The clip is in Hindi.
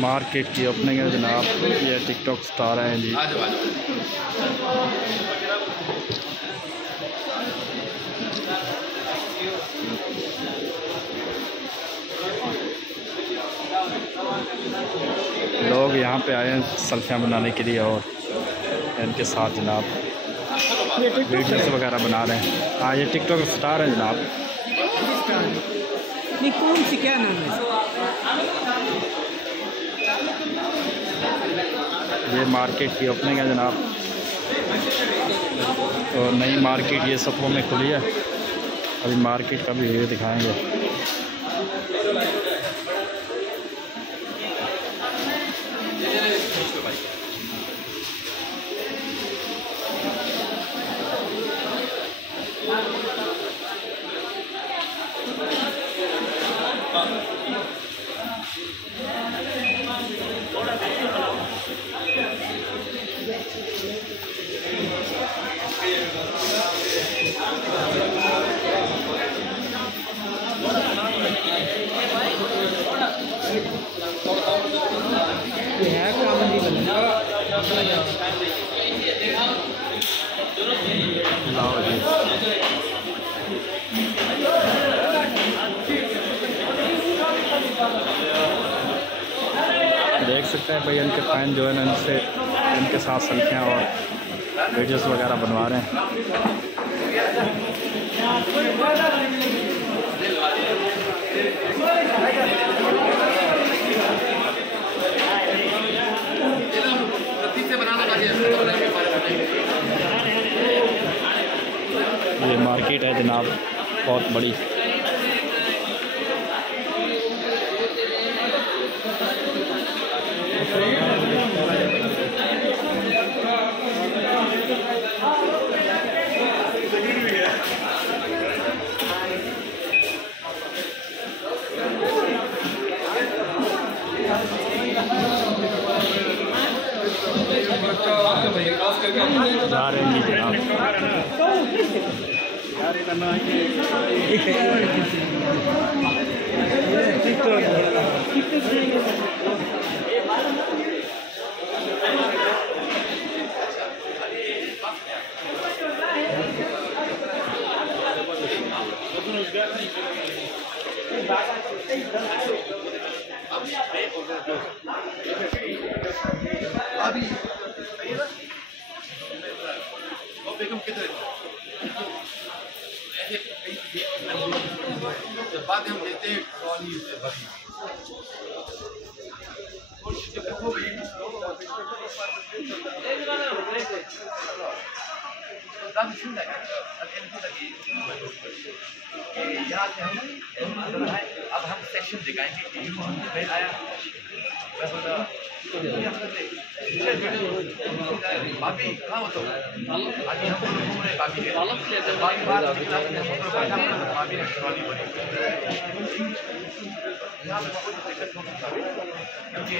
मार्केट की ओपनिंग है जनाब। ये टिकटॉक स्टार हैं जी। लोग यहाँ पे आए हैं सेल्फियाँ बनाने के लिए और इनके साथ जनाब वीडियोस वगैरह बना रहे हैं। हाँ, ये टिकटॉक स्टार हैं जनाब। नहीं, कौन सी, क्या नाम है? ये मार्केट की ओपनिंग है जनाब और नई मार्केट ये सफों में खुली है। अभी मार्केट का भी व्यू दिखाएंगे। है कामन देख सकते हैं भाई, इनके फैन जो है ना इनसे इनके साथ सेल्फियाँ और वीडियोस वगैरह बनवा रहे हैं। ये मार्केट है जनाब, बहुत बड़ी। जा रहे हैं जनाब। अभी बेगम किधर बाद हम देते हैं ट्रॉली से भरी यहाँ से हम अब हम सेक्शन दिखाएंगे। आया भाभी कहाँ हो तो अभी हम घूम रहे भाभी के भाभी ने ट्रॉली बनी यहाँ पे कोई दिक्कत नहीं क्योंकि